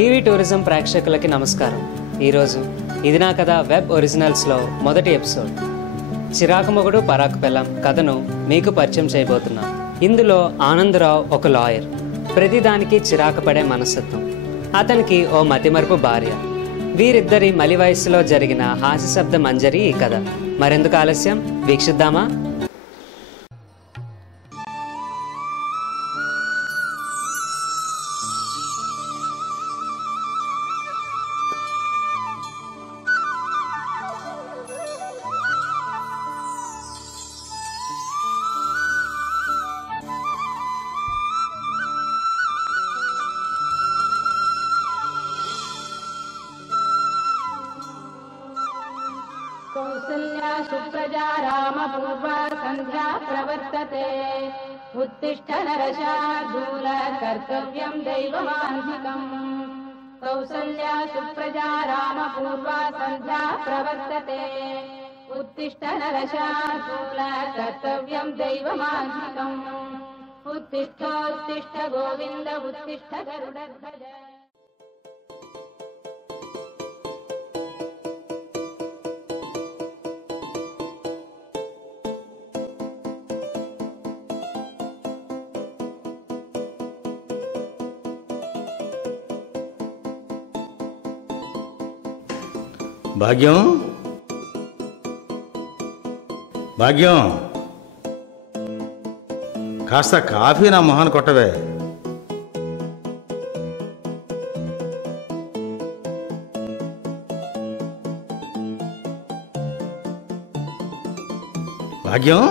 TV tourism ప్రేక్షకులకి నమస్కారం. ఈరోజు ఇది నా కథ వెబ్ ఒరిజినల్స్లో మొదటి ఎపిసోడ్ చిరాకు మొగుడు పరాకు పెళ్ళాం కథను మీకు పరిచయం చేయబోతున్నాం. ఇందులో ఆనందరావు ఒక లాయర్, ప్రతిదానికి చిరాకు పడే మనస్తత్వం. అతనికి ఓ మతిమరుపు భార్య. వీరిద్దరి మలి వయస్సులో జరిగిన హాస్యశబ్ద మంజరి ఈ కథ. మరెందుకు ఆలస్యం, వీక్షిద్దామా? कौसल्या सुप्रजा रामपूर्वा सन्ध्या प्रवर्तते उत्तिष्ठ नरशार्दूल कर्तव्यं दैवमान्धिकम् कौसल्या सुप्रजा रामपूर्वा सन्ध्या प्रवर्तते उत्तिष्ठ नरशार्दूल कर्तव्यं दैवमान्धिकम् उत्तिष्ठोत्तिष्ठ गोविन्द उत्तिष्ठ गरुडध्वज. భాగ్యం, భాగ్యం, కాస్త కాఫీ నా మొహాన్ని కొట్టవే. భాగ్యం,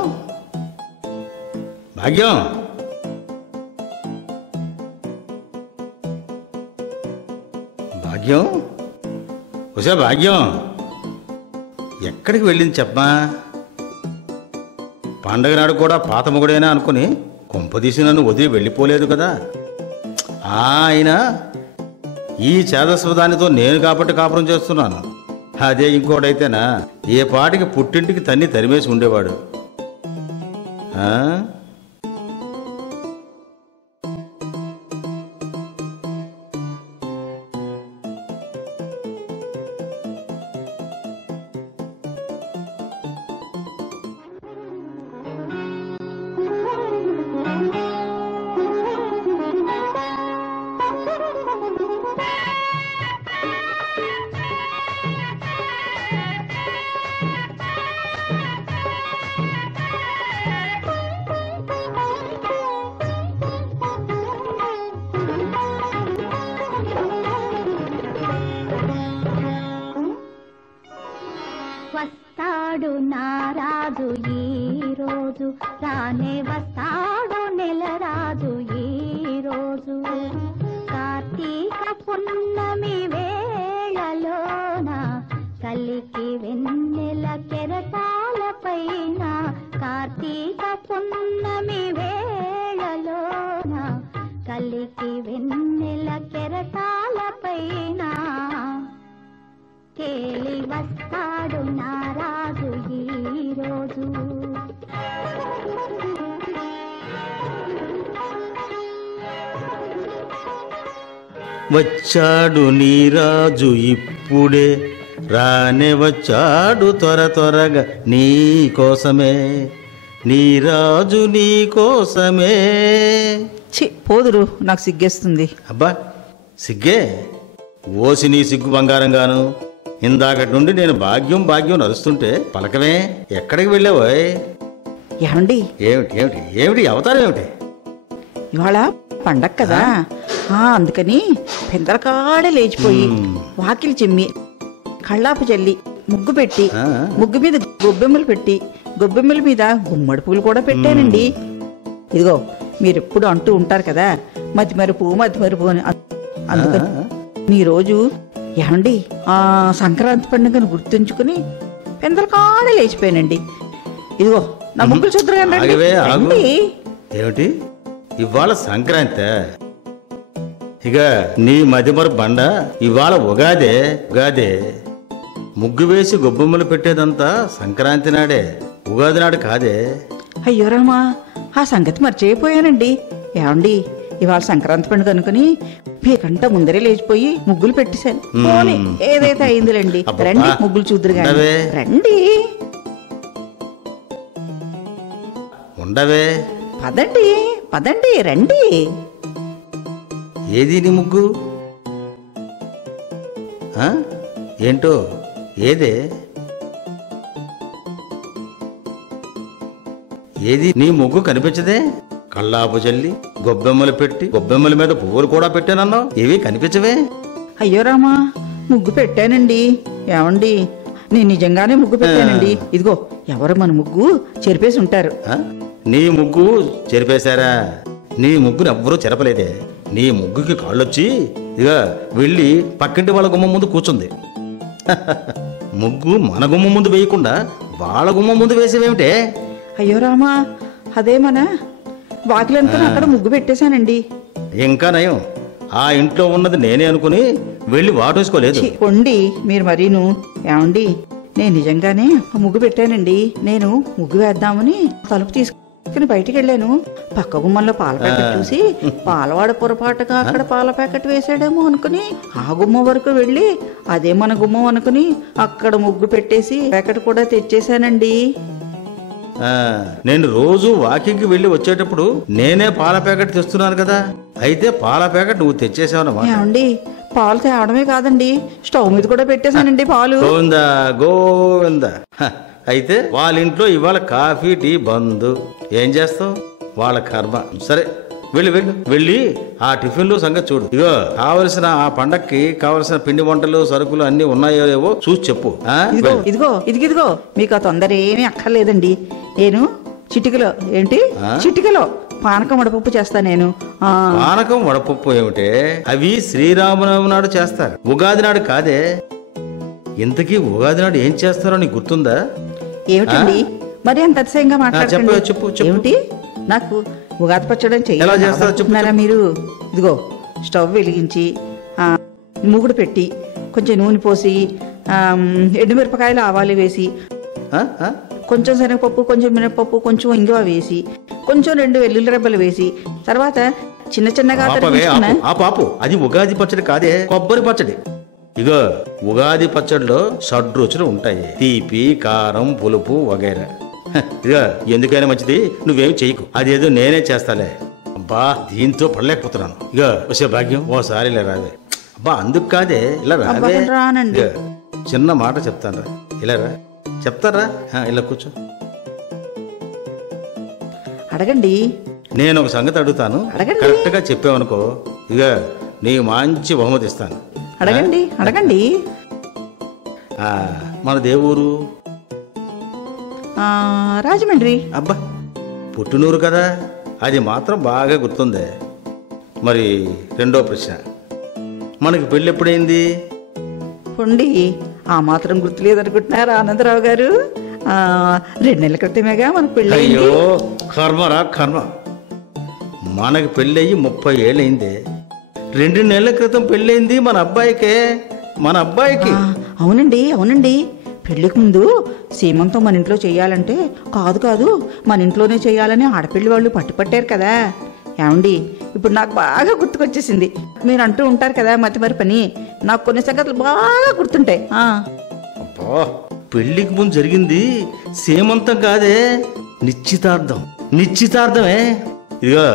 భాగ్యం, భాగ్యం, ఉషా, భాగ్యం ఎక్కడికి వెళ్ళింది చెప్పమా? పండగ నాడు కూడా పాత మొగుడైనా అనుకుని కొంపదీసి నన్ను వదిలి వెళ్ళిపోలేదు కదా. అయినా ఈ చేదస్వదానితో నేను కాబట్టి కాపురం చేస్తున్నాను. అదే ఇంకోటైతేనా ఏ పాటికి పుట్టింటికి తన్ని తరిమేసి ఉండేవాడు. వస్తాడు నారాజు ఈ రోజు, రానే వస్తాడు నెలరాజు ఈ రోజు. కార్తీక పున్నమి వేళలోన కలికి వెన్నెల కెరటాల పైన, కార్తీక పున్నమి వేళలోన కలికి వెన్నెల కెరటాల పైన తేలి వస్తాడు నారాజు ఈ రోజు. వచ్చాడు నీరాజు ఇప్పుడే, రానే వచ్చాడు త్వర త్వరగా నీ కోసమే, నీరాజు నీ కోసమే. పోదురు, నాకు సిగ్గేస్తుంది. అబ్బా సిగ్గే? ఓసి నీ సిగ్గు బంగారంగాను. ఇందాకటి నుండి నేను భాగ్యం భాగ్యం నడుస్తుంటే పలకమే. ఎక్కడికి వెళ్ళావోయ్? ఏమండి? ఏమిటి ఏమిటి ఏమిటి అవతారం ఏమిటి? ఇవాళ పండగ కదా, అందుకని పెందరకాడే లేచిపోయి వాకిలి చిమ్మి కళ్ళాపు చల్లి ముగ్గు పెట్టి, ముగ్గు మీద గొబ్బెమ్మలు పెట్టి, గొబ్బెమ్మల మీద గుమ్మడి పూలు కూడా పెట్టానండి. ఇదిగో మీరెప్పుడు అంటూ ఉంటారు కదా మతిమరుపు మతిమరుపు అని, అందుకని ఈరోజు ఏమండి సంక్రాంతి పండుగను గుర్తుంచుకుని పెందరకాడే లేచిపోయానండి. ఇదిగో నా ముగ్గులు చూద్దరు. ఏమిటి ఇవాళ సంక్రాంతి? ఇక నీ మదిమరు బండ ఇవాళ ఉగాదే. ఉగాదే ముగ్గు వేసి గొబ్బెమ్మలు పెట్టేదంతా సంక్రాంతి నాడే, ఉగాది నాడు కాదే. అయ్యో రామా, ఆ సంగతి మర్చిపోయానండి. ఏమండి ఇవాళ సంక్రాంతి పండుగ అనుకుని మీకంట ముందరే లేచిపోయి ముగ్గులు పెట్టేశాను. పోనీ, ఏదైతే అయిందిలేండి. అబ్బబ్బా. రండి ముగ్గులు చూద్దరు కానీ. ఉండవే. రండి, ఉండవే. పదండి పదండి, రండి. ఏది నీ ముగ్గు? ఆ? ఏంటో ఏదే? ఏది నీ ముగ్గు కనిపించదే? కళ్ళాపు చల్లి గొబ్బెమ్మలు పెట్టి గొబ్బెమ్మల మీద పువ్వులు కూడా పెట్టానన్నావు, ఏవి కనిపించవే? అయ్యో రామా, ముగ్గు పెట్టానండి. ఏమండి, నేను నిజంగానే ముగ్గు పెట్టానండి. ఇదిగో, ఎవరు మన ముగ్గు చెరిపేసి ఉంటారు. ఆ? నీ ముగ్గు చెరిపేశారా? నీ ముగ్గును ఎవ్వరూ చెరపలేదే. నీ ముగ్గుకి కాళ్ళొచ్చి ఇక వెళ్ళి పక్కింటి వాళ్ళ గుమ్మం ముందు కూర్చుంది. ముగ్గు మన గుమ్మం ముందు వేయకుండా వాళ్ళ గుమ్మం ముందు వేసేవేమిటే? అయ్యో రామా, అదే మన వాకిలంతా అక్కడ ముగ్గు పెట్టేశానండి. ఇంకా నయం, ఆ ఇంట్లో ఉన్నది నేనే అనుకుని వెళ్ళి వాటేసుకోలేదు. ఛీ, పొండి మీరు మరీను. ఏమండి, నేను నిజంగానే ఆ ముగ్గు పెట్టానండి. నేను ముగ్గు వేద్దామని తలుపు తీసుకుని బయటికి వెళ్ళాను. పక్క గుమ్మంలో పాల ప్యాకెట్ చూసి పాలవాడ పొరపాటుగా అక్కడ పాల ప్యాకెట్ వేసాడేమో అనుకుని ఆ గుమ్మం వరకు వెళ్ళి అదే మన గుమ్మం అనుకుని అక్కడ ముగ్గు పెట్టేసి ప్యాకెట్ కూడా తెచ్చేశానండి. ఆ, నేను రోజు వాకింగ్కి వెళ్ళి వచ్చేటప్పుడు నేనే పాల ప్యాకెట్ తెస్తున్నాను కదా, అయితే పాల ప్యాకెట్ నువ్వు తెచ్చేసావన్నమాట. ఏమండి, పాలు తేవడమే కాదండి, స్టవ్ మీద కూడా పెట్టేశానండి పాలు. గోవిందా గోవిందా. హ, అయితే వాళ్ళ ఇంట్లో ఇవాళ కాఫీ టీ బంద్. ఏం చేస్తావు? వాళ్ళ కర్మ. సరే, వెళ్ళి ఆ టిఫిన్లు సంగతి చూడు. ఇగో, కావలసిన ఆ పండక్కి కావలసిన పిండి వంటలు సరుకులు అన్ని ఉన్నాయో లేవో చూసి చెప్పు. ఆ? ఇదిగో వెళ్ళు. ఇదిగో ఇదిగిదిగో, మీకు ఆ తొందర ఏమీ అక్కర్లేదండి. నేను చిటికలో చిటికలో పానకం వడపప్పు చేస్తా నేను. పానకం వడపప్పు ఏమిటే? అవి శ్రీరామనవమి నాడు చేస్తారు, ఉగాది నాడు కాదే. ఇంతకీ ఉగాది నాడు ఏం చేస్తారో నీకు గుర్తుందా? ఏమిటండి మరి అంత అతిశయంగా మాట్లాడుతున్నారు? చెప్పు. ఏమిటి, నాకు ఉగాది పచ్చడి ఎలా చేస్తారో చెప్పు. చేయాలనుకుంటున్నారా మీరు? ఇదిగో, స్టవ్ వెలిగించి మూగుడు పెట్టి కొంచెం నూనె పోసి ఎండుమిరపకాయలు ఆవాలు వేసి కొంచెం శనగపప్పు కొంచెం మినపప్పు కొంచెం ఇంగువ వేసి కొంచెం 2 వెల్లుల్లి రెబ్బలు వేసి తర్వాత చిన్న చిన్నగా తరిగించుకున్న పాపు అది ఉగాది పచ్చడి కాదే, కొబ్బరి పచ్చడి. ఇగో, ఉగాది పచ్చడిలో షడ్రుచులు ఉంటాయి, తీపి, కారం, పులుపు వగైరా. ఇగో, ఎందుకైనా మంచిది నువ్వేమి చెయ్యకు, అదేదో నేనే చేస్తాలే. అబ్బా, దీంతో పడలేకపోతున్నాను. ఇగో వచ్చే భాగ్యం, ఓసారి ఇలా రావే. అబ్బా, అందుకు కాదే, ఇలా రావే. రానండి. ఇగో, చిన్న మాట చెప్తాను రా, ఇలా రా. చెప్తారా? ఇలా కూర్చో. అడగండి. నేను ఒక సంగతి అడుగుతాను, అడగండి. కరెక్ట్ గా చెప్పావనుకో, ఇక నీకు మంచి బహుమతి ఇస్తాను. అడగండి. మన దేవురు రాజమండ్రి. అబ్బా, పుట్టినూరు కదా, అది మాత్రం బాగా గుర్తుందే. మరి రెండో ప్రశ్న, మనకి పెళ్ళి ఎప్పుడైంది? పొండి, ఆ మాత్రం గుర్తులేదనుకుంటున్నారా ఆనందరావు గారు? 2 నెలల క్రితమేగా మనకు పెళ్ళయింది. అయ్యో, కర్మరా కర్మ. మనకి పెళ్ళయి 30 ఏళ్ళయిందే. 2 నెలల క్రితం పెళ్ళయింది మన అబ్బాయికే. అవునండి. పెళ్లికి ముందు సీమంతం మన ఇంట్లో చెయ్యాలంటే కాదు మన ఇంట్లోనే చెయ్యాలని ఆడపిల్లి వాళ్ళు పట్టుపట్టారు కదా. ఏమండి, ఇప్పుడు నాకు బాగా గుర్తుకొచ్చేసింది. మీరు అంటూ ఉంటారు కదా మరి పని, నాకు కొన్ని సంగతులు బాగా గుర్తుంటాయి. అబ్బా, పెళ్లికి ముందు జరిగింది సీమంతం కాదే, నిశ్చితార్థమే. ఇదిగో,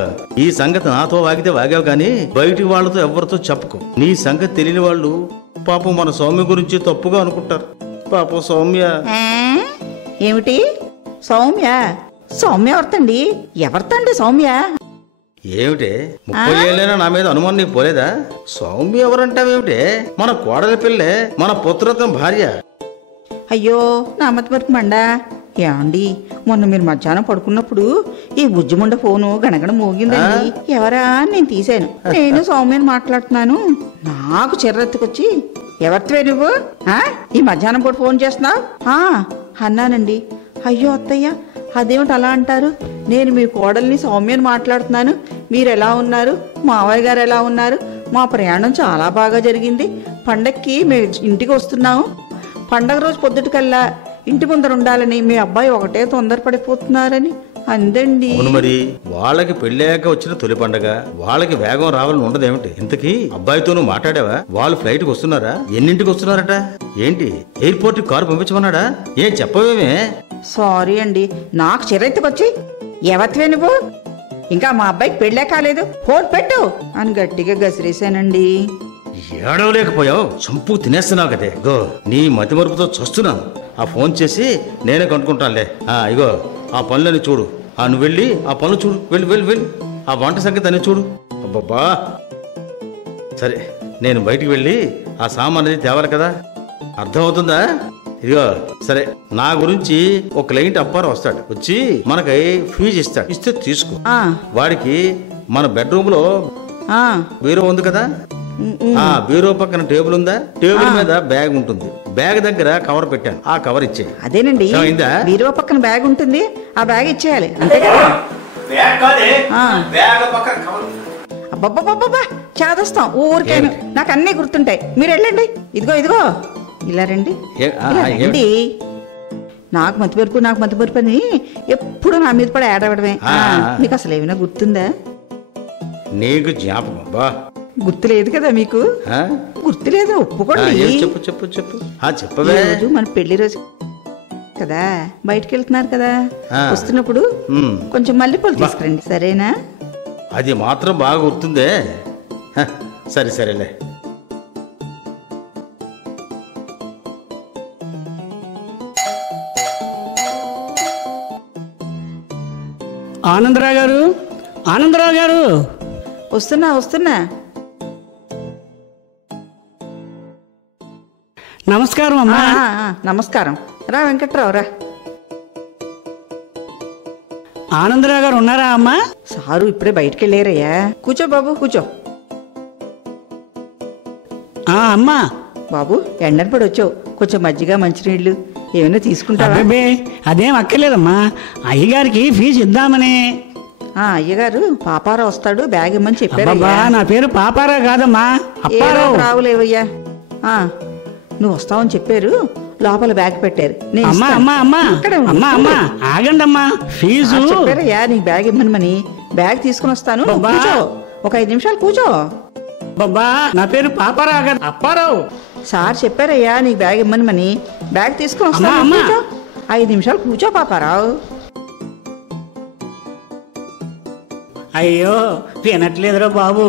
ఈ సంగతి నాతో వాగితే వాగావు కానీ బయటి వాళ్ళతో ఎవరితో చెప్పుకో. నీ సంగతి తెలియని వాళ్ళు పాపం మన సౌమ్య గురించి తప్పుగా అనుకుంటారు. పాపం సౌమ్య. ఏమిటి సౌమ్య ఎవరితండి సౌమ్య? ఏమిటే, 30 ఏళ్ళైనా నా మీద అనుమానం నీకు పోలేదా? సౌమ్య ఎవరంటావేమిటే? మన కోడలి పిల్లే, మన పుత్రత్వం భార్య. అయ్యో, నా మతి మండా. ఏమండి, మొన్న మీరు మధ్యాహ్నం పడుకున్నప్పుడు ఈ బుజ్జిముండ ఫోను గణగణ మోగిందండి. ఎవరా అని నేను తీశాను. నేను సౌమ్యని మాట్లాడుతున్నాను. నాకు చిర్రెత్తుకొచ్చి, ఎవరివే నువ్వు, ఈ మధ్యాహ్నం పూట ఫోన్ చేస్తున్నావు అన్నానండి. అయ్యో అత్తయ్య, అదేమిటి అలా అంటారు? నేను మీ కోడల్ని సౌమ్యని మాట్లాడుతున్నాను. మీరు ఎలా ఉన్నారు? మావయ్య గారు ఎలా ఉన్నారు? మా ప్రయాణం చాలా బాగా జరిగింది. పండక్కి మేము ఇంటికి వస్తున్నాము. పండగ రోజు పొద్దుటికల్లా ఇంటి ముందర ఉండాలని మీ అబ్బాయి ఒకటే తొందరపడిపోతున్నారని అందండి. అవును మరి, వాళ్ళకి పెళ్ళాక వచ్చిన తొలి పండగ, వాళ్ళకి వేగం రావాలని ఉండదేమిటి? ఇంతకీ అబ్బాయితో నువ్వు మాట్లాడావా? వాళ్ళు ఫ్లైట్కి వస్తున్నారా? ఎన్నింటికి వస్తున్నారట? ఏంటి ఎయిర్పోర్ట్ కారు పంపించమన్నాడా? ఏం చెప్పవేమే? సారీ అండి, నాకు చిరెత్తుకొచ్చి ఎవత్వే నువ్వు? ఇంకా మా అబ్బాయికి పెళ్ళే కాలేదు, ఫోన్ పెట్టు అని గట్టిగా గసిరేశానండి. ఏడవలేకపోయావు, చంపు తినేస్తున్నావు కదే. గో నీ మతి మరుపుతో చస్తున్నాను. ఆ ఫోన్ చేసి నేనే కనుక్కుంటానులే. ఇగో ఆ పనులని చూడు. నువ్వు వెళ్ళి ఆ పనులు చూడు. వెళ్ళి వెళ్ళి వెళ్ళి ఆ వంట సంగతి అని చూడు. అబ్బబ్బా, సరే నేను బయటికి వెళ్ళి ఆ సామాన్ అనేది తేవాలి కదా. అర్థమవుతుందా? ఇదిగో సరే, నా గురించి ఒక క్లయింట్ అప్పారు వస్తాడు. వచ్చి మనకి ఫీజు ఇస్తాడు. ఇస్తే తీసుకో. వాడికి మన బెడ్రూమ్ లో బీరో ఉంది కదా, ఆ బీరో పక్కన టేబుల్ ఉందా, టేబుల్ మీద బ్యాగ్ ఉంటుంది. బ్యాగ్ దగ్గర కవర్ పెట్టాను, ఆ కవర్ ఇచ్చే. అదేనండి, బీరో పక్కన బ్యాగ్ ఉంటుంది, ఆ బ్యాగ్ ఇచ్చేయాలి అంతే కదా. అబ్బబ్బబ్బబ్బా, చేదస్తాం ఊరికేను, నాకు అన్నీ గుర్తుంటాయి. మీరు వెళ్ళండి. ఇదిగో ఇదిగో ఇలా రండి, రండి. నాకు మతిపరుపు అని ఎప్పుడు నా మీద పడి ఏడవడమే. మీకు అసలు ఏమైనా గుర్తుందా? నీకు జ్ఞాపకం బా గుర్తులేదు కదా మీకు? గుర్తులేదు, ఒప్పుకోండి. చెప్పు చెప్పు చెప్పు. చెప్పవే. రోజు మన పెళ్లి రోజు కదా, బయటకు వెళ్తున్నారు కదా, వస్తున్నప్పుడు కొంచెం మల్లెపూలు తీసుకురండి, సరేనా? అది మాత్రం బాగా గుర్తుందే. సరే సరేలే. ఆనందరావు గారు, ఆనందరావు గారు, వస్తున్నా వస్తున్నా. నమస్కారం అమ్మా. నమస్కారం. రా వెంకట్రావు రా. ఆనందరావు గారు ఉన్నారా అమ్మా? సారు ఇప్పుడే బయటికి వెళ్ళారయ్యా. కూర్చో బాబు, కూర్చో. అమ్మా. బాబు, ఎండని పడి వచ్చావు, కొంచెం మజ్జిగ మంచినీళ్ళు ఏమైనా తీసుకుంటావా? అదేం అక్కర్లేదమ్మా, అయ్యగారికి ఫీజు ఇద్దామని. అయ్యగారు పాపారావు వస్తాడు, బ్యాగ్ ఇమ్మని చెప్పారు. నా పేరు పాపారావు కాదమ్మా, అప్పారావు. రావులేవయ్యా, నువ్వు వస్తావని చెప్పారు, లోపల బ్యాగ్ పెట్టారు. ఆగండి అమ్మా, ఫీజు చెప్పారయ్యా నీకు బ్యాగ్ ఇమ్మని. బ్యాగ్ తీసుకుని వస్తాను, కూర్చో, ఒక 5 నిమిషాలు కూర్చో. బాబా, నా పేరు పాపారావు కాదు, అప్పారావు. సార్ చెప్పారయ్యా నీకు బ్యాగ్ ఇమ్మని, బ్యాగ్ తీసుకుని వస్తాను, 5 నిమిషాలు కూర్చో పాపారావు. అయ్యో వినట్లేదురా బాబు.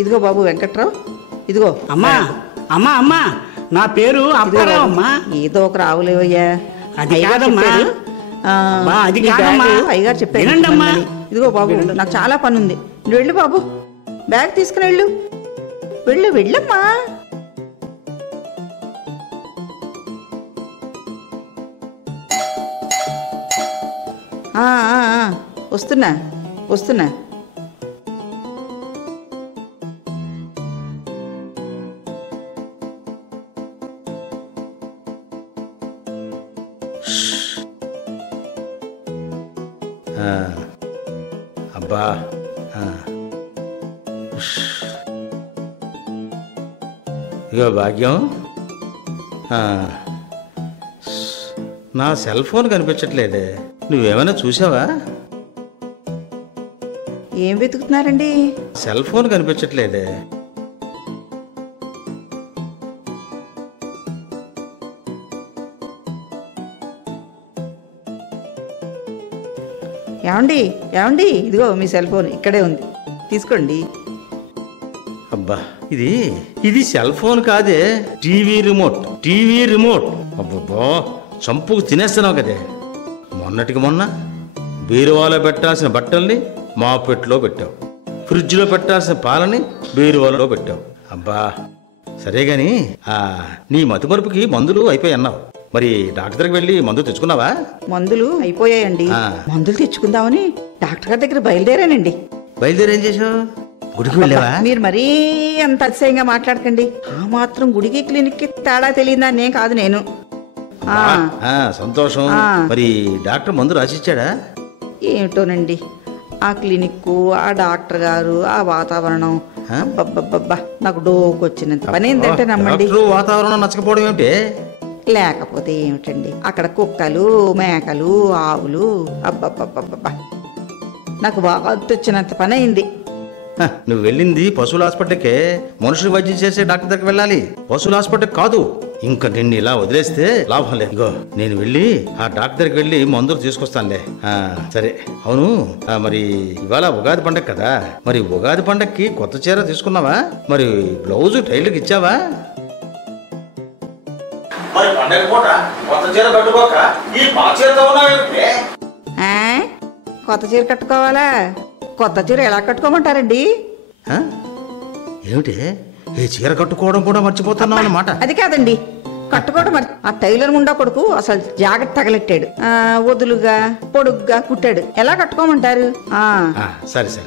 ఇదిగో బాబు వెంకట్రావు, ఇదిగో. అమ్మా అమ్మా అమ్మా, నా పేరు అప్పారావు అమ్మా. ఏదో ఒక రావులేవయ్యా. అది కాదమ్మా, అది కాదమ్మా, అయ్యగారు చెప్పారు. ఇదిగో బాబు, నాకు చాలా పని ఉంది, నువ్వు వెళ్ళు బాబు, బ్యాగ్ తీసుకుని వెళ్ళు. వెళ్ళమ్మా. వస్తున్నా. అబ్బా, ఇగో భాగ్యం, నా సెల్ ఫోన్ కనిపించట్లేదే, నువ్వేమైనా చూసావా? ఏం వెతుకుతున్నారండి? Cell phone కనిపించట్లేదే. ఏమండి, ఇదిగో మీ సెల్ ఫోన్ ఇక్కడే ఉంది, తీసుకోండి. అబ్బా, ఇది సెల్ ఫోన్ కాదే, టీవీ రిమోట్. అబ్బబ్బా, చంపుకు తినేస్తున్నావు కదే. మొన్నటికి మొన్న బీరువాలో పెట్టాల్సిన బట్టల్ని మా పెట్టులో పెట్టావు, ఫ్రిడ్జ్లో పెట్టాల్సిన పాలని బీరువాలో పెట్టావు. అబ్బా సరే గాని, నీ మతిమరుపుకి మందులు అయిపోయి అన్నావు, మరి డాక్టర్ దగ్గరికి వెళ్ళి మందులు తెచ్చుకున్నావా? మందులు అయిపోయాయండి. మందులు తెచ్చుకుందామని డాక్టర్ గారి దగ్గర బయలుదేరానండి. బయలుదేరేం చేసావు? గుడికి వెళ్ళావా? మీరు మరీ అంత అతిశయంగా మాట్లాడకండి. ఆ మాత్రం గుడికి క్లినిక్ కి తేడా తెలియదా? నేను కాదు, నేను. సంతోషం. మరి డాక్టర్ మందు రాసిచ్చాడా? ఏమిటోనండి, ఆ క్లినిక్, ఆ డాక్టర్ గారు, ఆ వాతావరణం అబ్బబ్బబ్బబ్బా, నాకు డోకొచ్చినంత పని ఏంటంటే నమ్మండి. డాక్టరు వాతావరణం నచ్చకపోవడం ఏమిటి? లేకపోతే ఏమిటండి, అక్కడ కుక్కలు, మేకలు, ఆవులు, అబ్బబ్బబ్బబ్బా, నాకు బాగా వచ్చినంత పని అయింది. నువ్వు వెళ్ళింది పశువుల హాస్పిటల్కే, మనుషులు వైద్యం చేసే డాక్టర్ దగ్గరికి వెళ్ళాలి, పశువుల హాస్పిటల్ కాదు. ఇంకా నిన్ను ఇలా వదిలేస్తే లాభం లేదు. ఇగో నేను వెళ్ళి ఆ డాక్టర్ దగ్గరికి వెళ్ళి మందులు తీసుకొస్తానులే. సరే, అవును, మరి ఇవాళ ఉగాది పండగ కదా, మరి ఉగాది పండగకి కొత్త చీర తీసుకున్నావా? మరి బ్లౌజ్ టైలర్కి ఇచ్చావా? మరి పండగ పూట కొత్త చీర కట్టుకోక ఈ పాత చీరతో ఉన్నావేంటి? కొత్త చీర కట్టుకోవాలా? కొత్త చీర ఎలా కట్టుకోమంటారండి? ఏమిటి, ఈ చీర కట్టుకోవడం కూడా మర్చిపోతున్నావు అన్నమాట. అది కాదండి, కట్టుకోవడం మరి ఆ టైలర్ ముండా కొడుకు అసలు జాకెట్ తగలెట్టాడు, వదులుగా పొడుగ్గా కుట్టాడు. ఎలా కట్టుకోమంటారు? సరే సరే,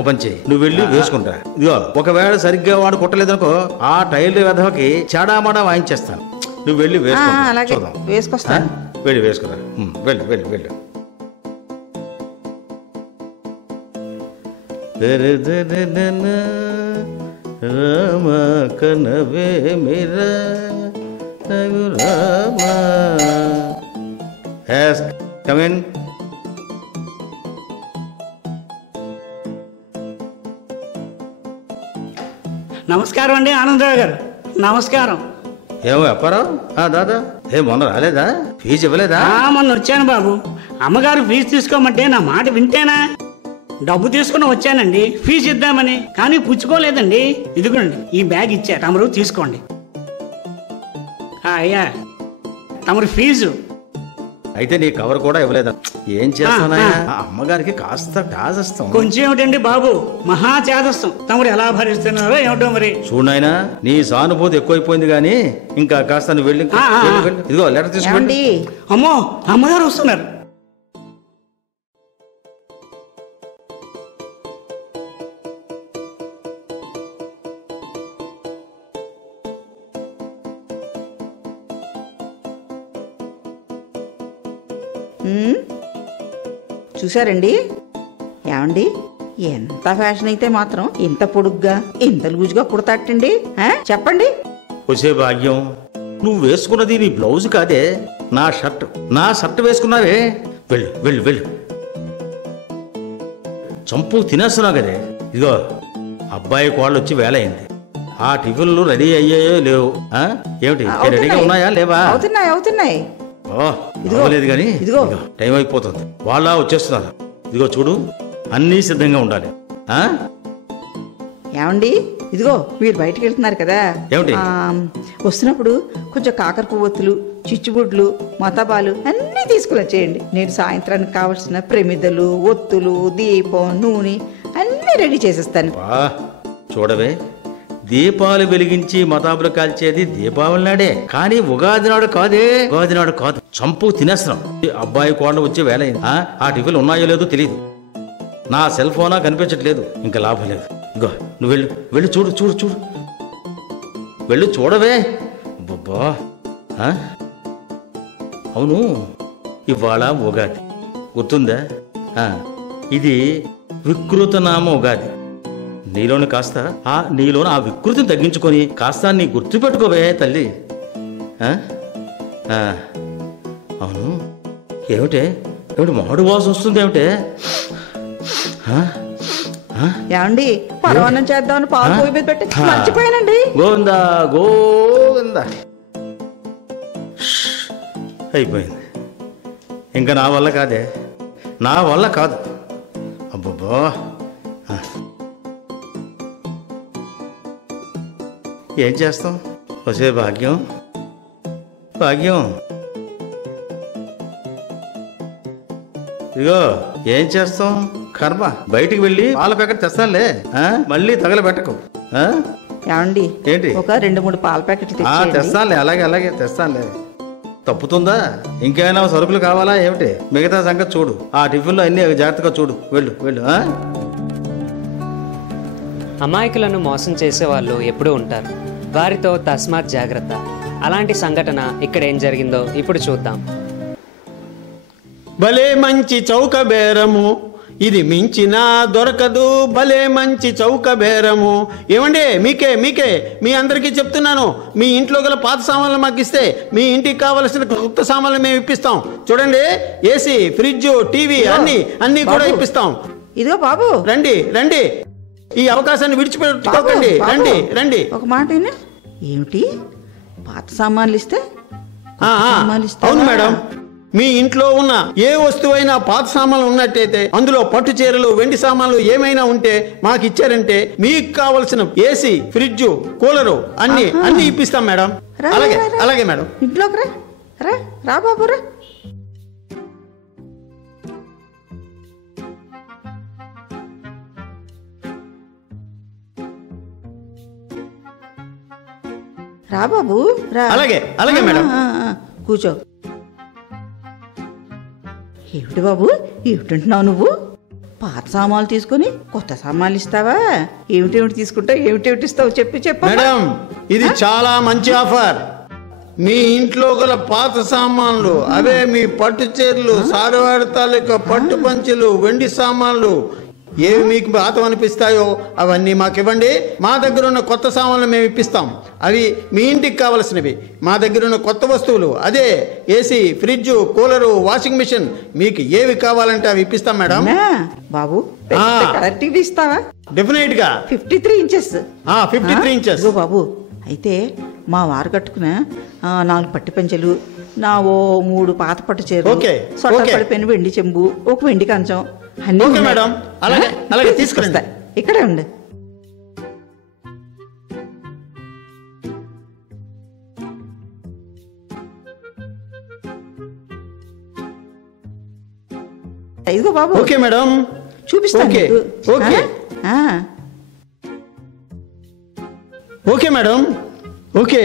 ఓపెన్ చేయి, నువ్వు వెళ్ళి వేసుకుంటా. ఇదిగో ఒకవేళ సరిగ్గా వాడు కుట్టలేదనుకో ఆ టైలర్ వెధవకి చాడామాడా వాయించేస్తాను. నువ్వు వెళ్ళి వేసుకుంటా. అలాగే వేసుకొస్తాను. వెళ్ళి వేసుకురా, వెళ్ళు వెళ్ళు వెళ్ళు. రామ కనవే మీరా రామ. Yes, come in. నమస్కారం అండి ఆనందరావు గారు. నమస్కారం. ఏమో అప్పారావు, దాదా మొన్న రాలేదా? ఫీజు ఇవ్వలేదా? మొన్న వచ్చాను బాబు. అమ్మగారు ఫీజు తీసుకోమంటే నా మాట వింటేనా? డబ్బు తీసుకుని వచ్చానండి ఫీజు ఇద్దామని, కానీ పుచ్చుకోలేదండి. ఇదిగోండి ఈ బ్యాగ్ ఇచ్చా, తమరు తీసుకోండి. అయ్యా తమరు ఫీజు. అయితే నీ కవర్ కూడా ఇవ్వలేదా? ఏం చేస్తానా, అమ్మగారికి కాస్త కాజేస్తాం. కొంచెం ఏమిటండి బాబు, మహా చేదస్తాం. తమరు ఎలా భరిస్తున్నారో ఏమిటో మరి. చూడాయనా, నీ సానుభూతి ఎక్కువైపోయింది గానీ ఇంకా కాస్త నువ్వు వెళ్ళి. ఇదిగో లెటర్ తీసుకోండి. అమ్మో, అమ్మగారు వస్తున్నారు. చూసారండి? ఏమండి, ఎంత ఫ్యాషన్ అయితే మాత్రం ఇంత పొడుగ్గా ఇంత లూజుగా కుడతాటండి? చెప్పండి. వచ్చే భాగ్యం, నువ్వు వేసుకున్నది నీ బ్లౌజ్ కాదే, నా షర్ట్ వేసుకున్నావే. వెళ్ళు వెళ్ళు వెళ్ళు. చంపు తినేస్తున్నావు కదే. ఇదిగో అబ్బాయి కోళ్ళు వచ్చి వేళ అయింది. ఆ టిఫిన్లు రెడీ అయ్యాయో లేవు? ఏమిటి, రెడీగా ఉన్నాయా లేవా? అవుతున్నాయి. లేదు కానీ ఇదిగో టైం అయిపోతుంది, వాళ్ళ వచ్చేస్తున్నారు. ఇదిగో చూడు, అన్నీ సిద్ధంగా ఉండాలి. ఏమండి, ఇదిగో మీరు బయటకు వెళ్తున్నారు కదా, ఏమిటి వస్తున్నప్పుడు కొంచెం కాకర పువ్వొత్తులు, చిచ్చుబుడ్లు, మతాబాలు అన్నీ తీసుకుని వచ్చేయండి. నేను సాయంత్రానికి కావలసిన ప్రమిదలు, ఒత్తులు, దీపం, నూనె అన్నీ రెడీ చేసేస్తాను. చూడవే, దీపాలు వెలిగించి మతాబులు కాల్చేది దీపావళి నాడే, కానీ ఉగాది నాడు కాదే. ఉగాది నాడు కాదు, చంపు తినేస్తున్నాం. అబ్బాయి కోళ్ళు వచ్చే వేళ అయింది. ఆ టిఫిన్లు ఉన్నాయో లేదో తెలియదు. నా సెల్ ఫోనా కనిపించట్లేదు. ఇంకా లాభం లేదు. ఇగో నువ్వు వెళ్ళు వెళ్ళి చూడు చూడు చూడు వెళ్ళు చూడవే. బాబా, అవును, ఇవాళ ఉగాది గుర్తుందా? ఇది వికృతనామ ఉగాది. నీలోని ఆ వికృతిని తగ్గించుకొని కాస్త నీ గుర్తు పెట్టుకోవే తల్లి. అవును, ఏమిటి మాడు వాసన వస్తుంది ఏమిటే? ఏమండి, పరమాన్నం చేద్దామని పాలు పొయ్యి మీద పెట్టి మర్చిపోయానండి. గోవిందా గోవిందా, అయిపోయింది. ఇంకా నా వల్ల కాదే, నా వల్ల కాదు. అబ్బబ్బా, ఏం చేస్తాం? వచ్చే భాగ్యం, ఇదిగో ఏం చేస్తాం, కర్మ. బయటికి వెళ్ళి పాల ప్యాకెట్ తెస్తానులే, మళ్ళీ తగలబెట్టకు. ఏమండి, ఏంటి, ఒక 2-3 పాల ప్యాకెట్లు తెస్తానులే. అలాగే తెస్తానులే. తప్పుతుందా? ఇంకేమైనా సరుకులు కావాలా ఏమిటి? మిగతా సంగతి చూడు. ఆ టిఫిన్లో అన్ని జాగ్రత్తగా చూడు. వెళ్ళు. అమాయకులను మోసం చేసే వాళ్ళు ఎప్పుడూ ఉంటారు. వారితో తస్మాత్ జాగ్రత్త. అలాంటి సంఘటన ఇక్కడ ఏం జరిగిందో ఇప్పుడు చూద్దాం. భలే మంచి చౌక బేరము ఇది మించినా దొరకదు భలే మంచి చౌక బేరము. ఏమండి మీకే మీ అందరికీ చెప్తున్నాను, మీ ఇంట్లో గల పాత సామాన్లు మాకు ఇస్తే మీ ఇంటికి కావలసిన కొత్త సామాన్లు మేము ఇప్పిస్తాం. చూడండి, ఏసీ, ఫ్రిడ్జ్, టీవీ అన్ని కూడా ఇప్పిస్తాం. ఇదిగో బాబు, రండి, ఈ అవకాశాన్ని విడిచిపెట్టుకోకండి. రండి. ఒక మాట విను. ఏమిటి పాత సామాన్లు ఇస్తే? అవును మేడం, మీ ఇంట్లో ఉన్న ఏ వస్తువైనా పాత సామాన్లు ఉన్నట్టయితే, అందులో పట్టు చీరలు, వెండి సామాన్లు ఏమైనా ఉంటే మాకు ఇచ్చారంటే మీకు కావలసిన ఏసీ, ఫ్రిడ్జ్, కూలరు అన్ని ఇప్పిస్తాం మేడం. అలాగే మేడం. ఇంట్లోకి రా బాబు, రా బాబు రా. అలాగే మేడం. కూర్చో. ఏమిటి బాబు, ఏమిటంటున్నావు నువ్వు? పాత సామాన్లు తీసుకొని కొత్త సామాన్లు ఇస్తావా? ఏమిటేమిటి తీసుకుంటావు, ఏమిటేమిటి ఇస్తావు చెప్పు. మేడం, ఇది చాలా మంచి ఆఫర్. మీ ఇంట్లో గల పాత సామాన్లు, అవే మీ పట్టు చీరలు, సారవాడి తాలూకా పట్టు పంచులు, వెండి సామాన్లు ఏవి మీకు పాతం అనిపిస్తాయో అవన్నీ మాకు ఇవ్వండి. మా దగ్గర ఉన్న కొత్త సామాన్లు మేము ఇప్పిస్తాం. అవి మీ ఇంటికి కావలసినవి. మా దగ్గర ఉన్న కొత్త వస్తువులు, అదే AC, fridge, cooler, washing machine, మీకు ఏవి కావాలంటే అవి ఇప్పిస్తాం మేడం. బాబు, టీవీ ఇస్తావా? డెఫినెట్ గా 53 ఇంచెస్. 53 ఇంచెస్. బాబు, అయితే మా వారు కట్టుకున్న 4 పట్టి పంచెలు, నా 3 పాత పట్టు చీరలు, పడిపోయిన వెండి చెంబు, ఒక వెండి కంచం ఓకే మేడం. అలాగే తీసుకొస్తా. ఇక్కడే ఉండు. ఇదిగో బాబు. ఓకే మేడం, చూపిస్తాను. Okay madam. ఓకే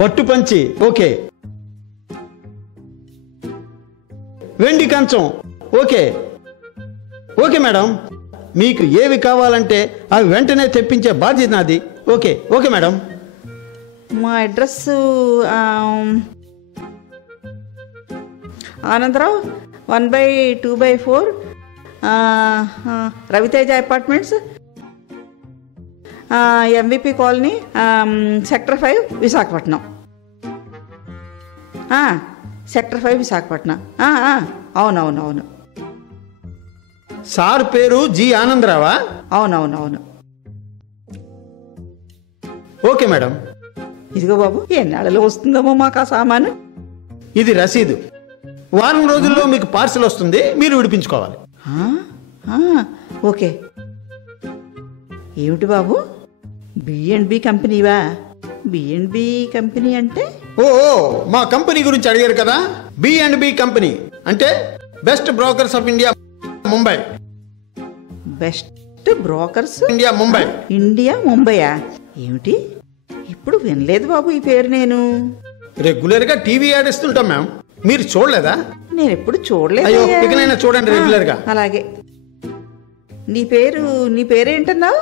పట్టు పంచి, ఓకే. వెండి కంచం, ఓకే మేడం. మీకు ఏవి కావాలంటే అవి వెంటనే తెప్పించే బాధ్యత నాది. Okay madam. మా address Anandarao 1/2/4 Raviteja apartments, MVP colony, sector 5 Visakhapatnam. Sector 5 Visakhapatnam. అవునవును. సార్ పేరు జి ఆనందరావా? అవునవును. Okay madam. ఇదిగో బాబు, ఎన్నాళ్ళలో వస్తుందేమో మాకు ఆ సామాను. ఇది రసీదు. వారం రోజుల్లో మీకు పార్సిల్ వస్తుంది, మీరు విడిపించుకోవాలి. ఓకే. ఏమిటి బాబు, B&B కంపెనీవా? B&B కంపెనీ అంటే? మా కంపెనీ గురించి అడిగారు కదా. B&B కంపెనీ అంటే best brokers of India, Mumbai. Best brokers India, ముంబైయా? ఏమిటి, ఇప్పుడు వినలేదు బాబు ఈ పేరు. నేను రెగ్యులర్ గా టీవీ యాడ్ ఇస్తుంటాం మ్యామ్, మీరు చూడలేదా? నేను ఎప్పుడు చూడలేదు. అయ్యో, ఇకనైనా చూడండి రెగ్యులర్ గా. అలాగే. నీ పేరేంటన్నావు?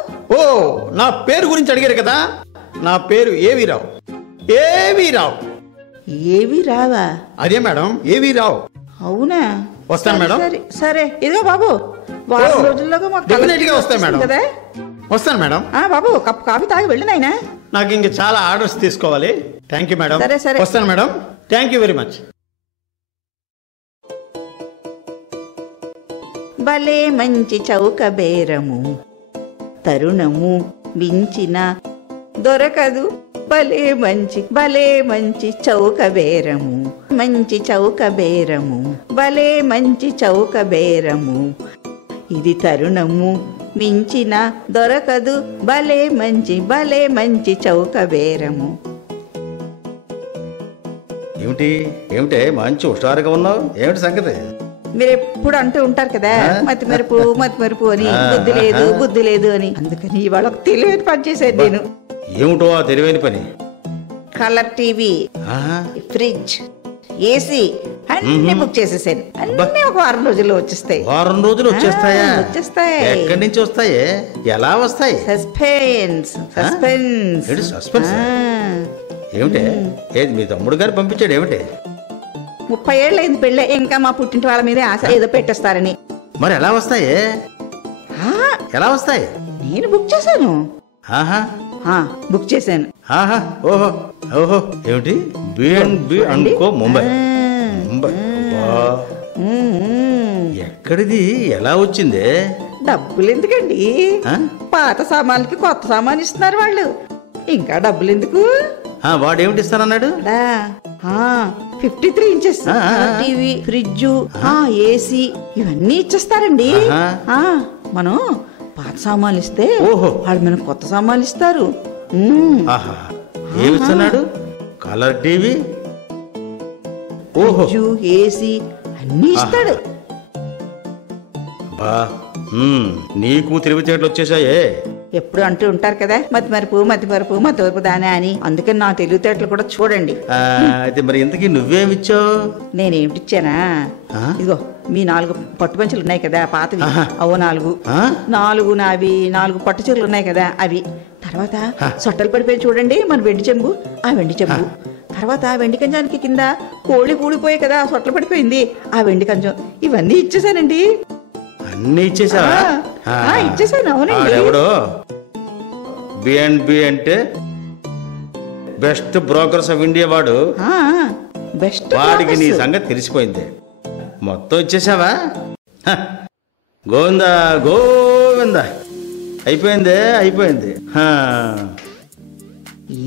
నా పేరు గురించి అడిగారు కదా. నా పేరు ఏవి రావు. ఏవి రావా? అదే మేడం, ఏవి రావు. అవునా? వస్తాను మేడం. సరే. ఇదిగో బాబు, వారం రోజుల్లోగా వస్తాను మేడం. వస్తాను మేడం. బాబు, కప్పు కాఫీ తాగి వెళ్ళి నాయనా. నాకు ఇంక చాలా ఆర్డర్స్ తీసుకోవాలి. Thank you madam. సరే. వస్తాను madam. Thank you very much. భలే మంచి చౌక బేరము, తరుణము మించిన దొరకదు. భలే మంచి చౌక బేరము, భలే మంచి చౌక బేరము, ఇది తరుణము మించిన దొరకదు. భలే మంచి చౌక బేరము. ఏమిటే మంచి హుషారుగా ఉన్నావు, ఏమిటి సంగతి? మీరు ఎప్పుడు అంటూ ఉంటారు కదా, మతి మరుపు అని, బుద్ధి లేదు అని. అందుకని ఇవాళ ఒక తెలివైన పని చేసేది నేను. ఏమిటో ఆ తెలివైన పని? కలర్ టీవీ, ఫ్రిడ్జ్, ఏసీ అన్ని బుక్ చేసేసాను. అన్ని ఒక వారం రోజుల్లో వచ్చేస్తాయి. వారం రోజులు వచ్చేస్తాయా? వచ్చేస్తాయి. ఎక్కడి నుంచి వస్తాయి, ఎలా వస్తాయి? సస్పెన్స్. ఏమిటే, ఏది మీ తమ్ముడు గారు పంపించాడు ఏమిటి? 30 ఏళ్ళు అయింది పెళ్ళే, ఇంకా మా పుట్టింటి వాళ్ళ మీదే ఆశ ఏదో పెట్టేస్తారని. మరి ఎలా వస్తాయే? ఆ, ఎలా వస్తాయి? నేను బుక్ చేశాను. ఆహా బుక్ చేశాను. ఆహా ఓహో ఓహో ఏమిటి? B&B అనుకో ముంబై. ముంబై అబ్బా. ఎక్కడిది? ఎలా వచ్చిందే? డబ్బులు ఎందుకండి? ఆ? పాత సామాన్లకి కొత్త సామాన్ ఇస్తున్నారు వాళ్ళు, ఇంకా డబ్బులు ఎందుకు? వాడు ఏమిటి ఇస్తానన్నాడు? 53 ఇంచెస్ టీవీ, ఫ్రిడ్జ్, ఏసీ ఇవన్నీ ఇచ్చేస్తారండి. మనం పాత సామాన్లు ఇస్తే వాళ్ళు మనకు కొత్త సామాన్లు ఇస్తారు. ఆహా ఏమి ఇస్తున్నాడు? కలర్ టీవీ, ఫ్రిడ్జ్, ఏసీ అన్నీ ఇస్తాడు. బా నీకు తెలివితేటలు వచ్చేసాయే. ఎప్పుడు అంటూ ఉంటారు కదా, మతిమరుపు దానే అని. అందుకని నా తెలివితేటలు కూడా చూడండి. అయితే మరి ఇంతకీ నువ్వేమిచ్చావు? నేనేమిటిచ్చానా? ఇదిగో మీ 4 పట్టు పంచలు ఉన్నాయి కదా పాతవి, అవో 4 నావి 4 పట్టు చీరలు ఉన్నాయి కదా అవి. తర్వాత సొట్టలు పడిపోయి చూడండి మన వెండి చెంబు, ఆ వెండి చెంబు. తర్వాత వెండి కంచానికి కింద కోడి కూడిపోయాయి కదా, సొట్టలు పడిపోయింది, ఆ వెండి కంచం. ఇవన్నీ ఇచ్చేసానండి. అన్ని ఇచ్చేసావా? ఇచ్చేసాను. అవునండి. ఎవడో B&B అంటే బెస్ట్ బ్రోకర్స్ ఆఫ్ ఇండియా వాడు. బెస్ట్ వాడికి నీ సంగతి తెలిసిపోయింది. మొత్తం ఇచ్చేసావా? గోవిందా గోవిందా, అయిపోయింది.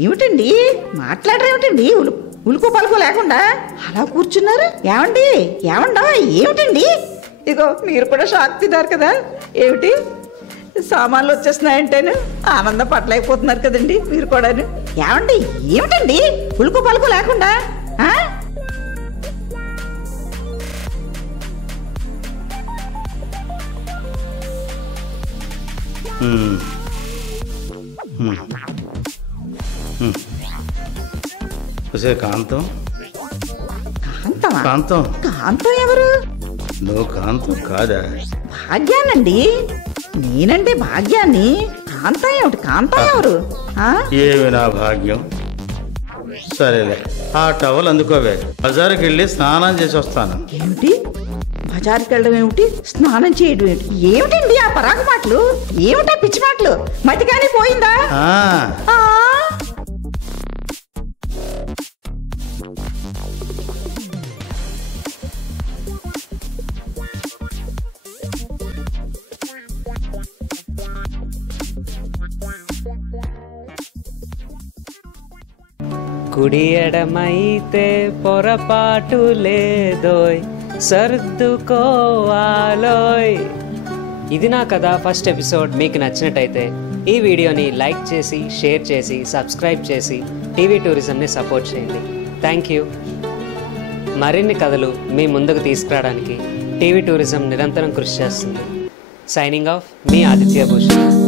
ఏమిటండి మాట్లాడరేమిటండి? ఉలుకు పలుకు లేకుండా అలా కూర్చున్నారు. ఏమండా ఏమిటండి? ఇగో మీరు కూడా షాక్ తిన్నారు కదా. ఏమిటి సామాన్లు వచ్చేస్తున్నాయంటేను ఆనందం పట్టలేకపోతున్నారు కదండి మీరు కూడా. ఏమిటండి ఉలుకు పలుకు లేకుండా? కాంతం కాంతం ఎవరు? నువ్వు కాంతం కాదా? భాగ్యానండి. నేనంటే భాగ్యాన్ని. కాంతం ఏమిటి? కాంతం ఎవరు? ఏమి నా భాగ్యం. సరేలే, ఆ టవల్ అందుకోవే, బజారుకి వెళ్ళి స్నానం చేసి వస్తాను. ఏమిటి బజారుకి వెళ్ళడం ఏమిటి? స్నానం చేయడం ఏమిటి? ఏమిటండి ఆ పరాకు మాటలు? ఏమిటా పిచ్చి మాటలు? మతి కానీ పోయిందా? కుడి ఎడమైతే పొరపాటు లేదోయ్, సర్దుకోవాలోయ్. ఇది నా కథ ఫస్ట్ ఎపిసోడ్ మీకు నచ్చినట్టయితే ఈ వీడియోని లైక్ చేసి, షేర్ చేసి, సబ్స్క్రైబ్ చేసి టీవీ టూరిజంని సపోర్ట్ చేయండి. Thank you. మరిన్ని కథలు మీ ముందుకు తీసుకురావడానికి టీవీ టూరిజం నిరంతరం కృషి చేస్తుంది. సైనింగ్ ఆఫ్, మీ ఆదిత్య భూషణ్.